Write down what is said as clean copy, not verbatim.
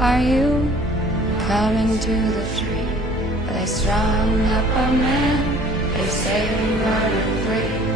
Are you coming to the tree? They strung up a man, they say we running free.